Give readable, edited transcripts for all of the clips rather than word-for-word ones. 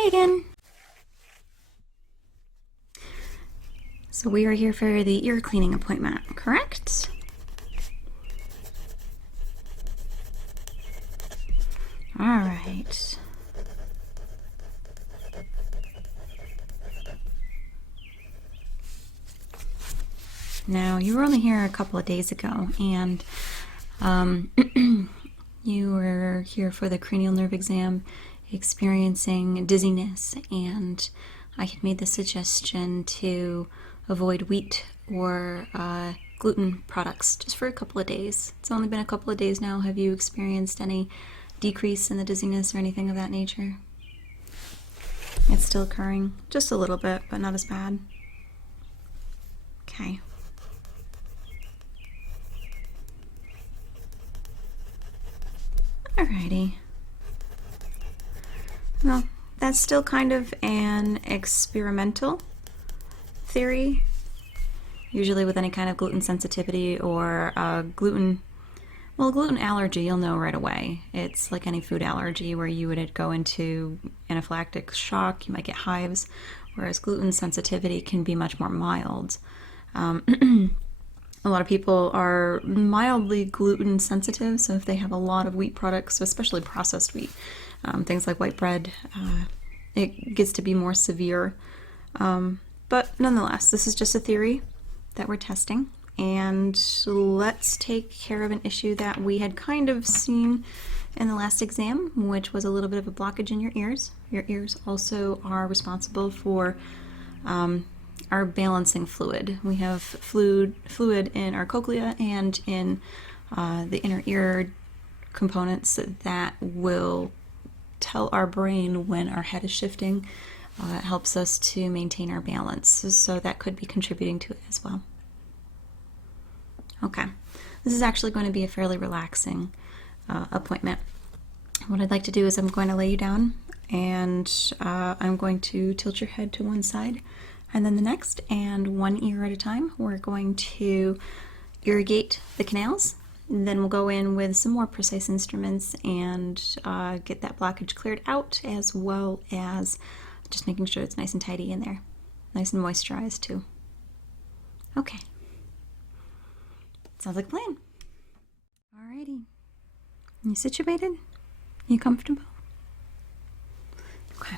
Hey again! So we are here for the ear cleaning appointment, correct? Alright. Now, you were only here a couple of days ago, and you were here for the cranial nerve exam, experiencing dizziness, and I had made the suggestion to avoid wheat or gluten products just for a couple of days. It's only been a couple of days now. Have you experienced any decrease in the dizziness or anything of that nature? It's still occurring, just a little bit, but not as bad. Okay. Alrighty. Well, that's still kind of an experimental theory. Usually with any kind of gluten sensitivity or gluten allergy, you'll know right away. It's like any food allergy where you would go into anaphylactic shock, you might get hives, whereas gluten sensitivity can be much more mild. A lot of people are mildly gluten sensitive, so if they have a lot of wheat products, especially processed wheat, things like white bread, it gets to be more severe. But nonetheless, this is just a theory that we're testing, and let's take care of an issue that we had kind of seen in the last exam, which was a little bit of a blockage in your ears. Your ears also are responsible for our balancing fluid. We have fluid in our cochlea and in the inner ear components that will tell our brain when our head is shifting. It helps us to maintain our balance, so that could be contributing to it as well. Okay, this is actually going to be a fairly relaxing appointment. What I'd like to do is I'm going to lay you down, and I'm going to tilt your head to one side and then the next, and one ear at a time. We're going to irrigate the canals, and then we'll go in with some more precise instruments and get that blockage cleared out, as well as just making sure it's nice and tidy in there, nice and moisturized too. Okay, sounds like a plan. Alrighty, you situated? You comfortable? Okay.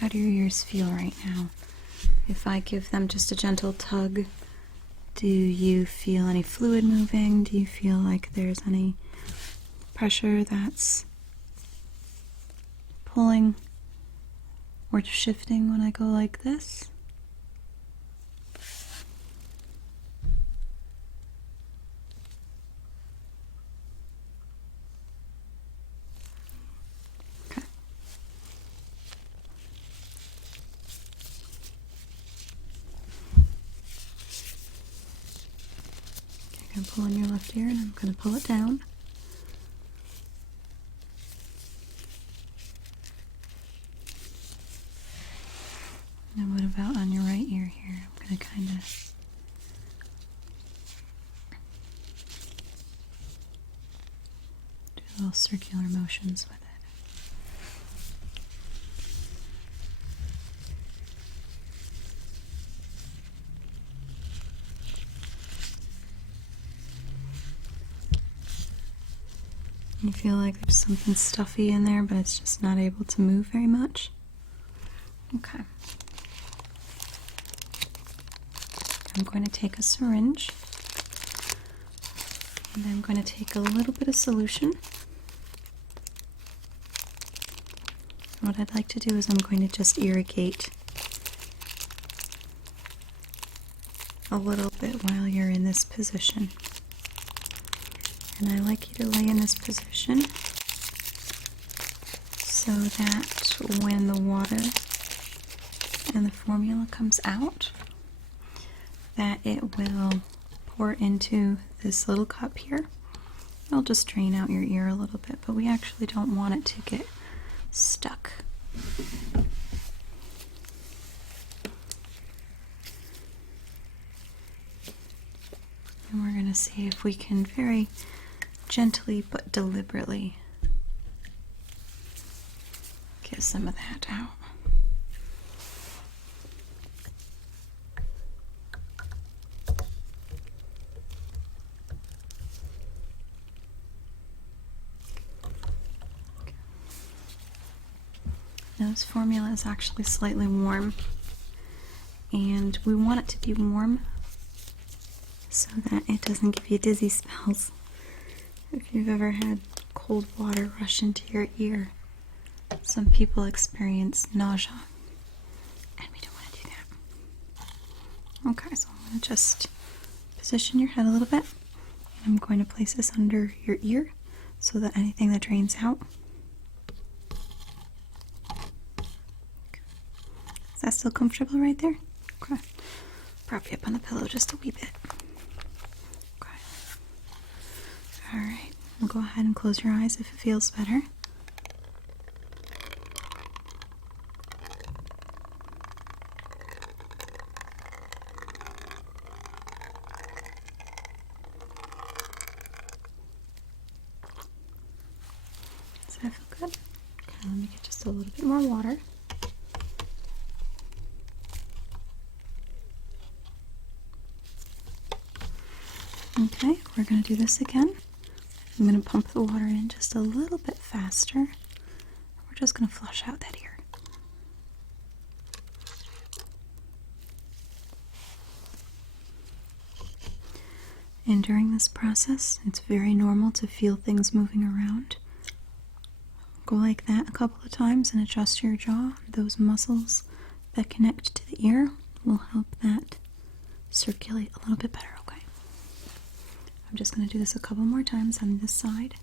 How do your ears feel right now? If I give them just a gentle tug, do you feel any fluid moving? Do you feel like there's any pressure that's pulling or shifting when I go like this? I'm going to pull on your left ear, and I'm going to pull it down. And what about on your right ear here? I'm going to kind of do little circular motions with it. You feel like there's something stuffy in there, but it's just not able to move very much? Okay. I'm going to take a syringe, and I'm going to take a little bit of solution. What I'd like to do is I'm going to just irrigate a little bit while you're in this position. And I like you to lay in this position so that when the water and the formula comes out, that it will pour into this little cup here. It'll just drain out your ear a little bit, but we actually don't want it to get stuck. And we're going to see if we can very gently but deliberately get some of that out. Now this formula is actually slightly warm, and we want it to be warm so that it doesn't give you dizzy spells. If you've ever had cold water rush into your ear, some people experience nausea, and we don't want to do that. Okay, so I'm going to just position your head a little bit, and I'm going to place this under your ear so that anything that drains out. Is that still comfortable right there? Okay. Prop you up on the pillow just a wee bit. Okay. Alright. We'll go ahead and close your eyes if it feels better. Does that feel good? Okay, let me get just a little bit more water. Okay, we're going to do this again. I'm going to pump the water in just a little bit faster. We're just going to flush out that ear. And during this process, it's very normal to feel things moving around. Go like that a couple of times and adjust your jaw. Those muscles that connect to the ear will help that circulate a little bit better, okay? I'm just going to do this a couple more times on this side.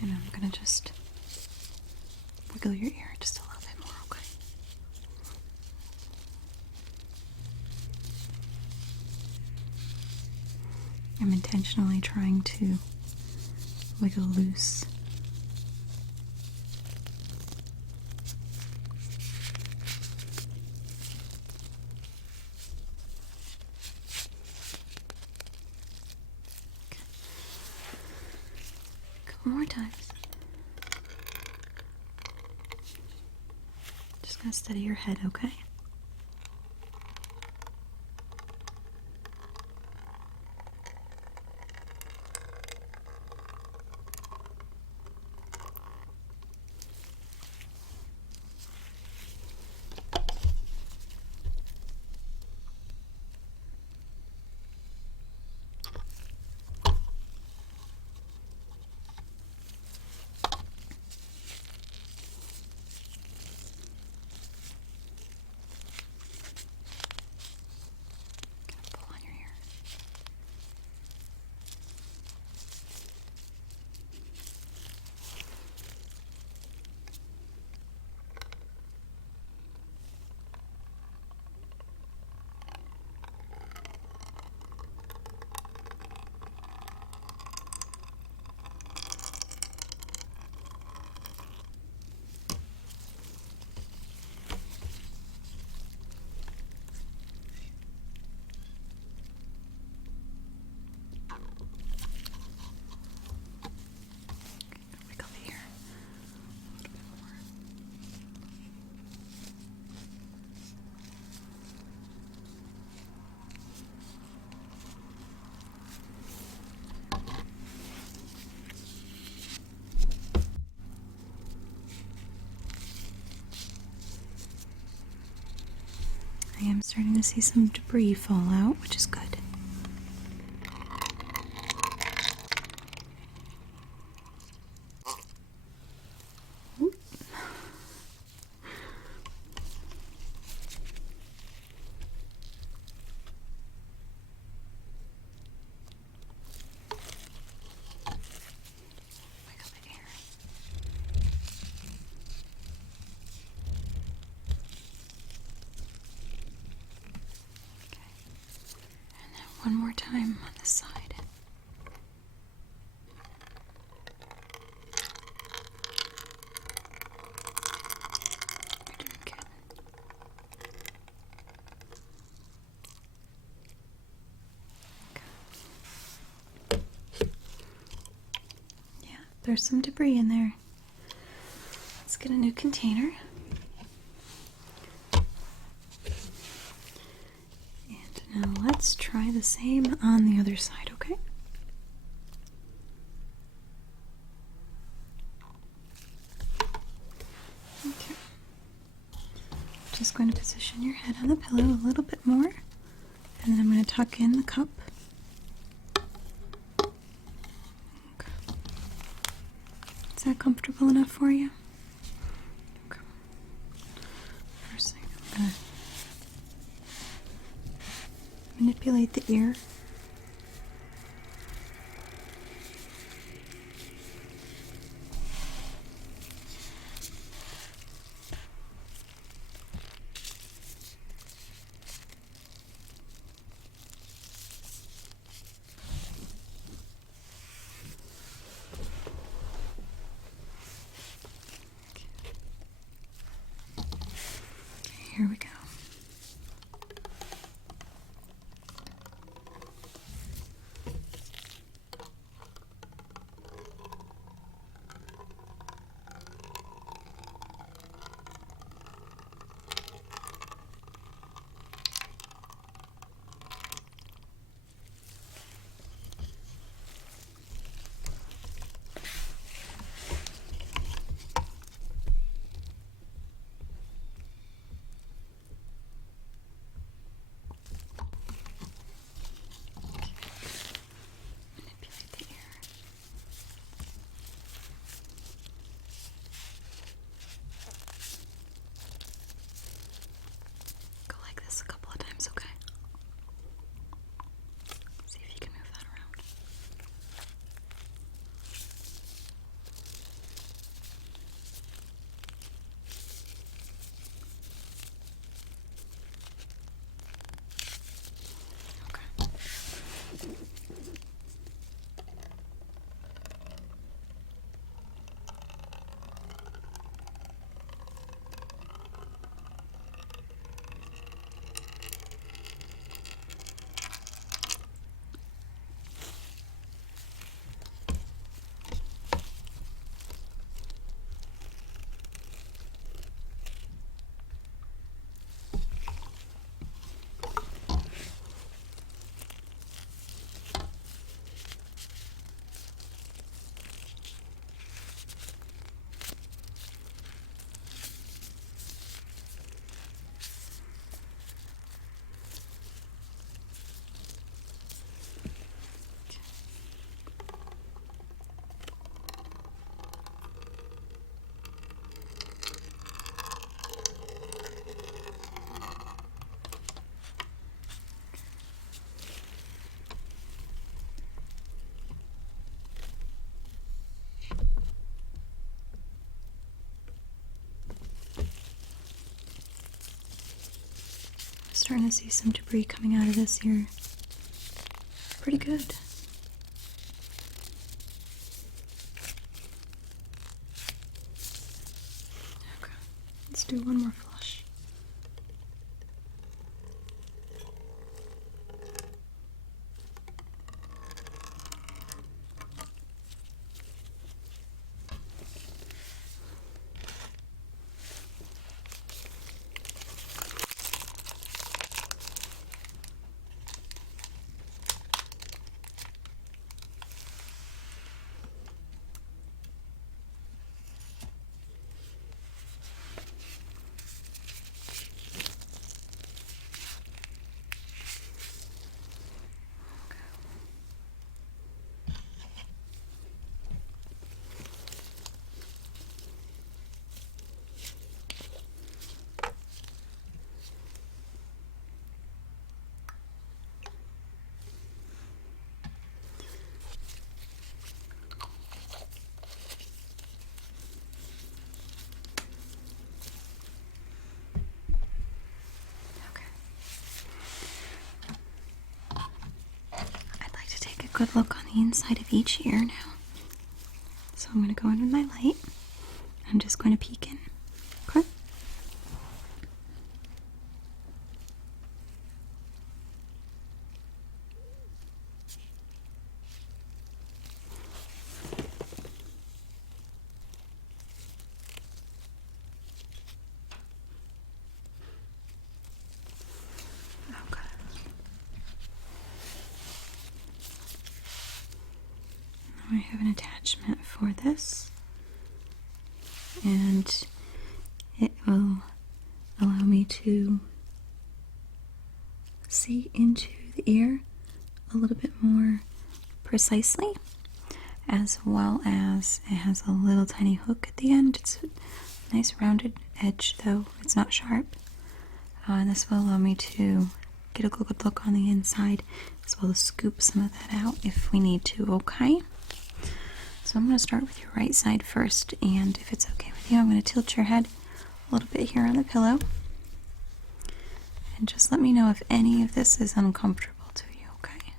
And I'm going to just wiggle your ear just a little bit more, okay? I'm intentionally trying to wiggle loose. More times. Just gonna steady your head, okay? I'm starting to see some debris fall out, which is good. Oop. Wake up the air. One more time on this side. You're doing good. Okay. Yeah, there's some debris in there. Let's get a new container. Now let's try the same on the other side, okay? Okay. Just going to position your head on the pillow a little bit more, and then I'm going to tuck in the cup. Okay. Is that comfortable enough for you? Okay. First thing, I'm going to manipulate the ear. Okay, here we go. Manipulate the ear. Go like this a couple of times, okay? See if you can move that around. Okay. Starting to see some debris coming out of this here. Pretty good. Okay, let's do one more flush. good look on the inside of each ear now. So I'm going to go in with my light. I'm just going to peek in. Okay? Okay. Now I have an attachment for this, and it will allow me to see into the ear a little bit more precisely, as well as it has a little tiny hook at the end. It's a nice rounded edge, though it's not sharp. And this will allow me to get a good look on the inside, as well as scoop some of that out if we need to, okay? So I'm going to start with your right side first, and if it's okay with you, I'm going to tilt your head a little bit here on the pillow. And just let me know if any of this is uncomfortable to you, okay?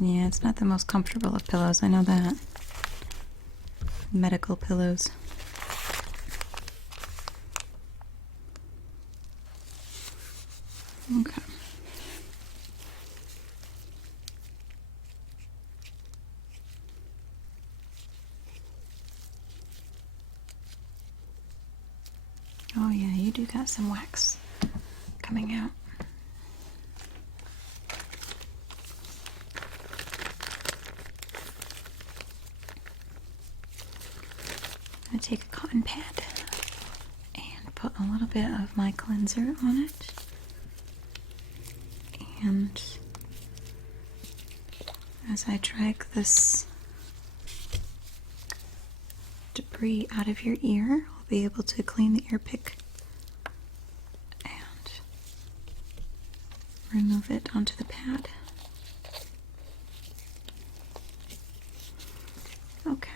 Yeah, it's not the most comfortable of pillows, I know that. Medical pillows. Okay. Oh yeah, you do got some wax coming out. I'm going to take a cotton pad and put a little bit of my cleanser on it. And as I drag this debris out of your ear, we'll be able to clean the ear pick and remove it onto the pad. Okay.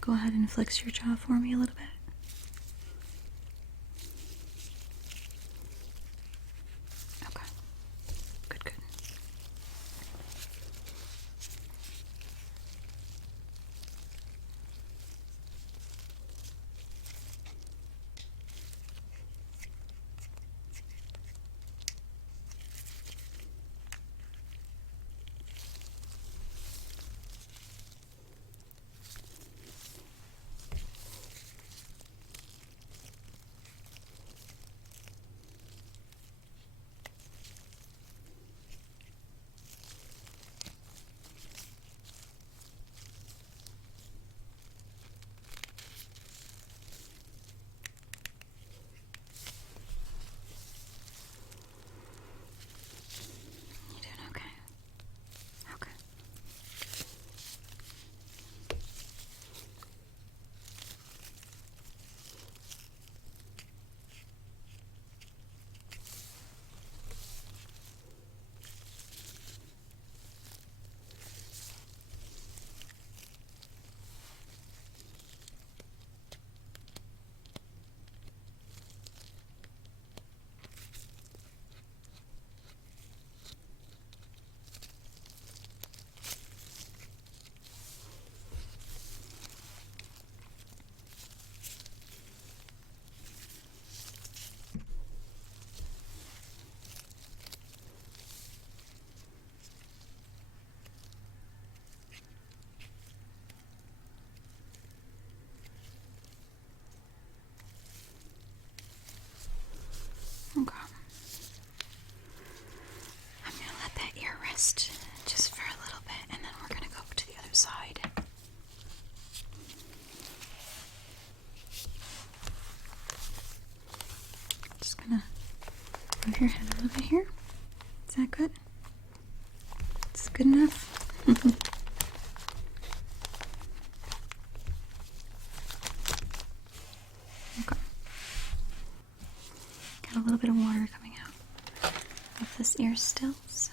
Go ahead and flex your jaw for me a little bit. Okay. Good, good. Okay. I'm going to let that ear rest just for a little bit, and then we're going to go to the other side. Just going to move your head a little bit here. good enough? Okay. Got a little bit of water coming out of this ear still, so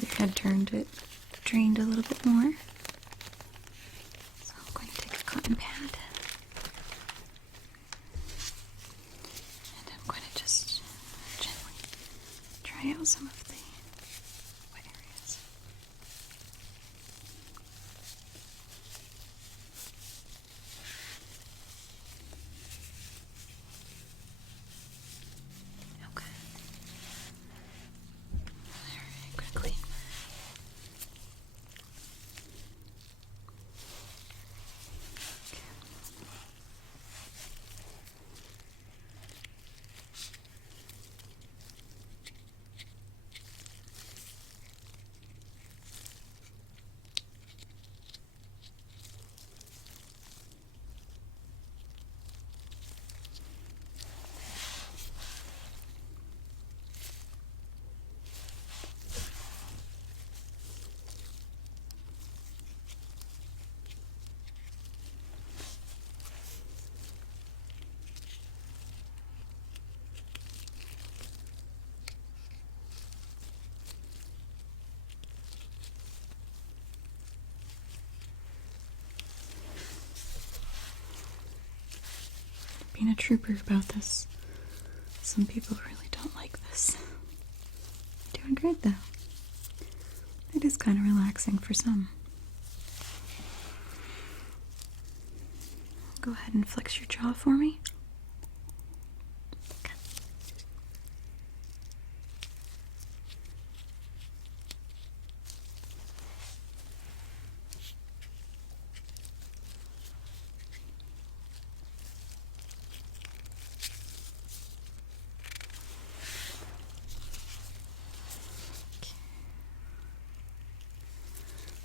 your head drained a little bit more. So I'm going to take a cotton pad and I'm going to just gently dry out some of the wet areas. Okay. Alright, I'm going to clean that. Being a trooper about this. Some people really don't like this. Doing great though. It is kind of relaxing for some. Go ahead and flex your jaw for me. Okay.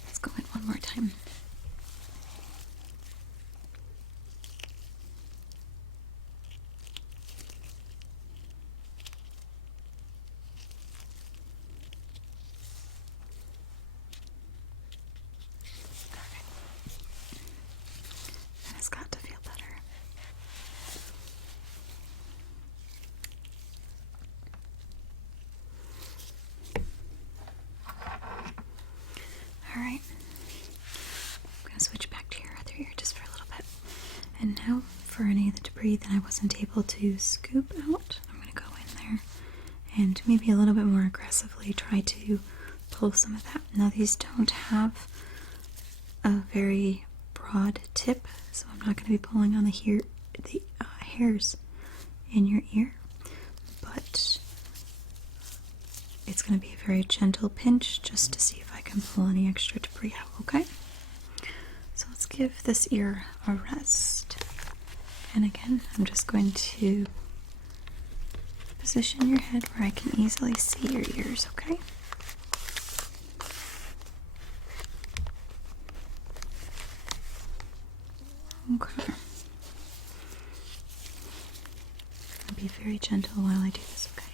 Let's go in one more time. That has got to feel better. Alright. I'm going to switch back to your other ear just for a little bit. And now, for any of the debris that I wasn't able to scoop out, I'm going to go in there and maybe a little bit more aggressively try to pull some of that. Now, these don't have a very broad tip, so I'm not going to be pulling on the hairs in your ear, but it's going to be a very gentle pinch just to see if I can pull any extra debris out, okay? So let's give this ear a rest. And again, I'm just going to position your head where I can easily see your ears, okay? Okay. I'll be very gentle while I do this, okay?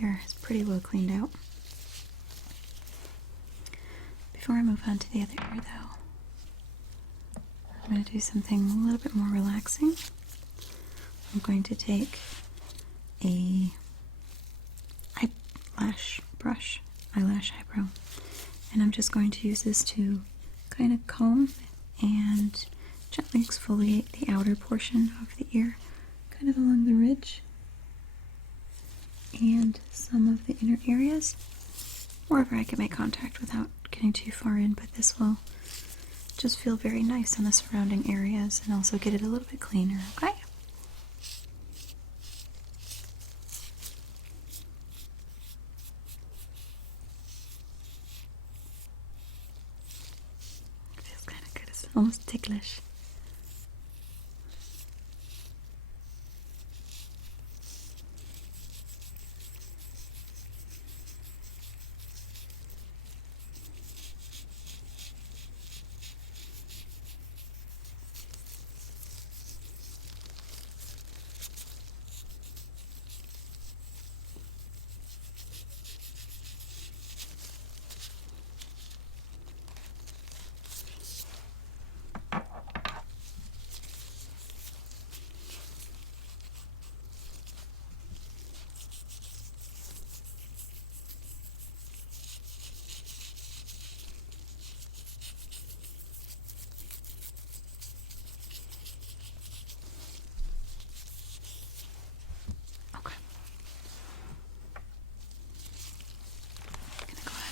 ear is pretty well cleaned out. Before I move on to the other ear, though, I'm going to do something a little bit more relaxing. I'm going to take a eyelash brush, eyelash eyebrow, and I'm just going to use this to kind of comb and gently exfoliate the outer portion of the ear, kind of along the ridge and some of the inner areas, wherever I can make contact without getting too far in, but this will just feel very nice on the surrounding areas and also get it a little bit cleaner, okay? Feels kind of good, it's almost ticklish.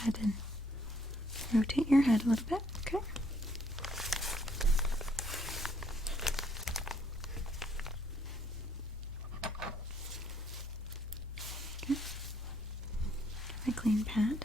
And rotate your head a little bit, okay? Okay. My clean pad.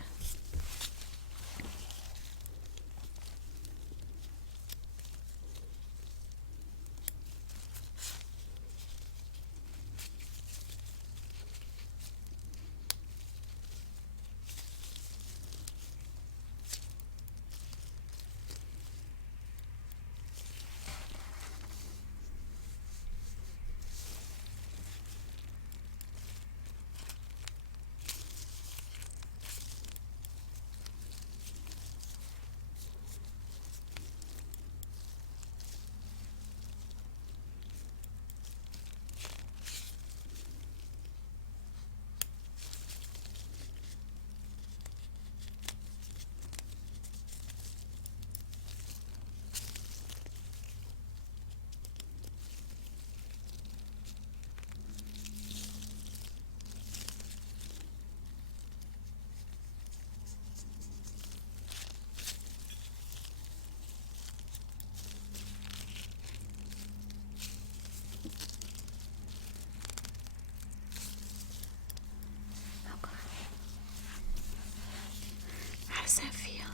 How does that feel?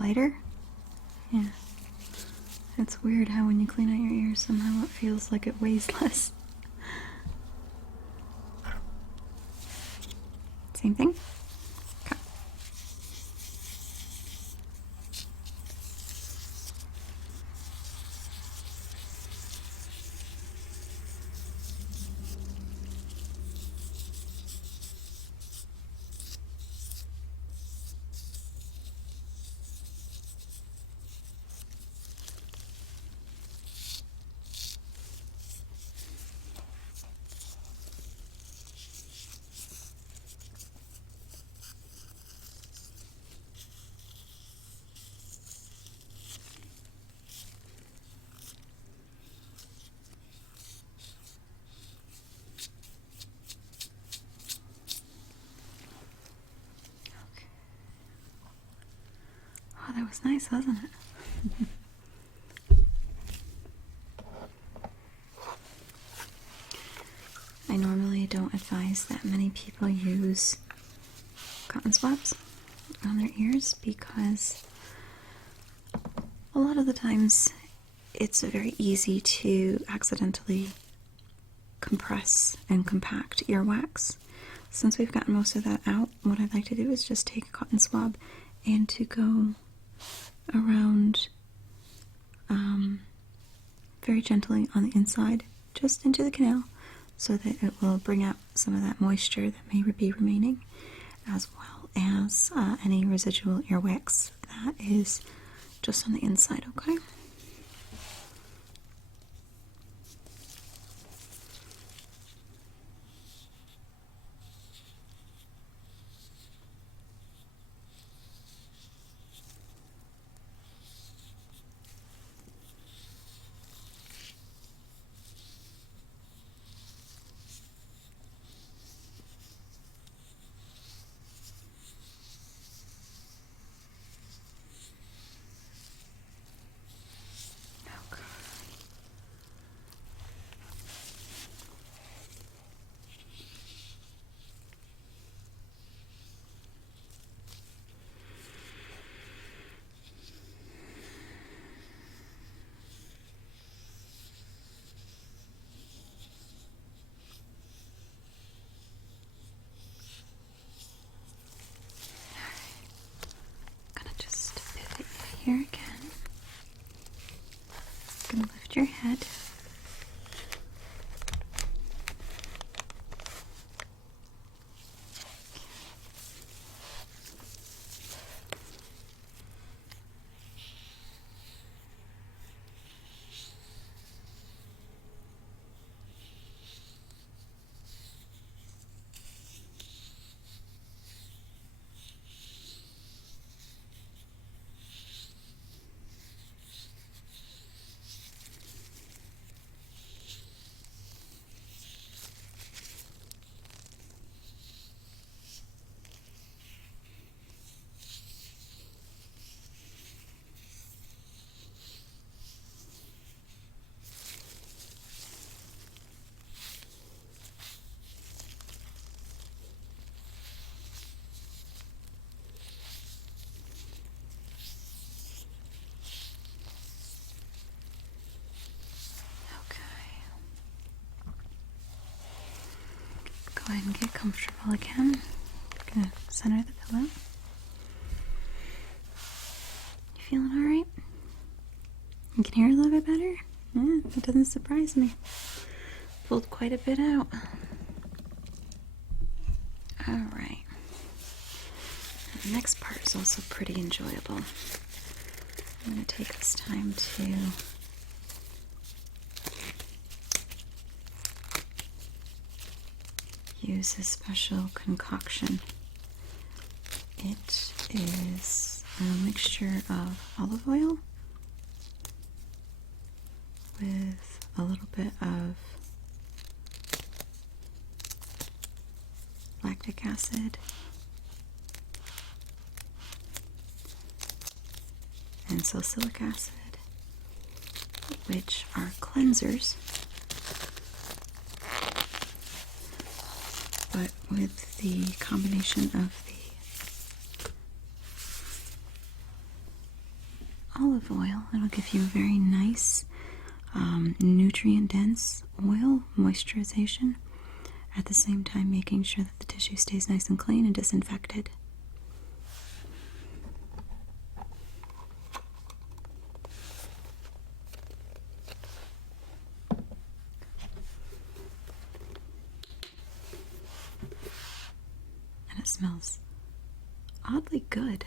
Lighter? Yeah. It's weird how when you clean out your ears, somehow it feels like it weighs less. Same thing? Okay. Oh, that was nice, wasn't it? I normally don't advise that many people use cotton swabs on their ears because a lot of the times it's very easy to accidentally compress and compact earwax. Since we've gotten most of that out, what I'd like to do is just take a cotton swab and to go around very gently on the inside, just into the canal, so that it will bring out some of that moisture that may be remaining, as well as any residual earwax that is just on the inside, okay? Here again. Gonna lift your head. Go ahead and get comfortable again. I'm gonna center the pillow. You feeling alright? You can hear a little bit better? Yeah, that doesn't surprise me. Pulled quite a bit out. Alright. The next part is also pretty enjoyable. I'm gonna take this time to use a special concoction. It is a mixture of olive oil with a little bit of lactic acid and salicylic acid, which are cleansers. But with the combination of the olive oil, it'll give you a very nice, nutrient-dense oil moisturization, at the same time making sure that the tissue stays nice and clean and disinfected. And it smells oddly good.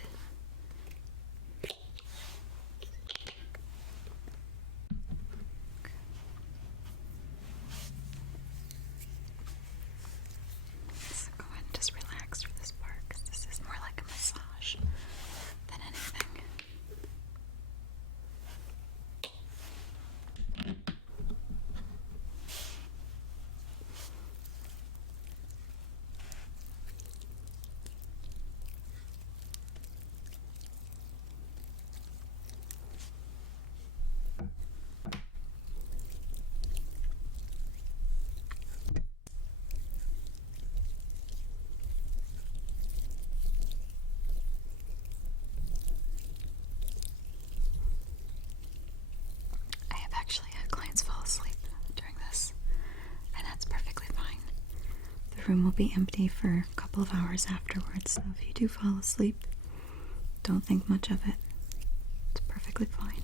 So go ahead and just relax for this part, because this is more like a massage than anything. I have actually had clients fall asleep during this, and that's perfectly fine. The room will be empty for a couple of hours afterwards, so if you do fall asleep, don't think much of it. It's perfectly fine.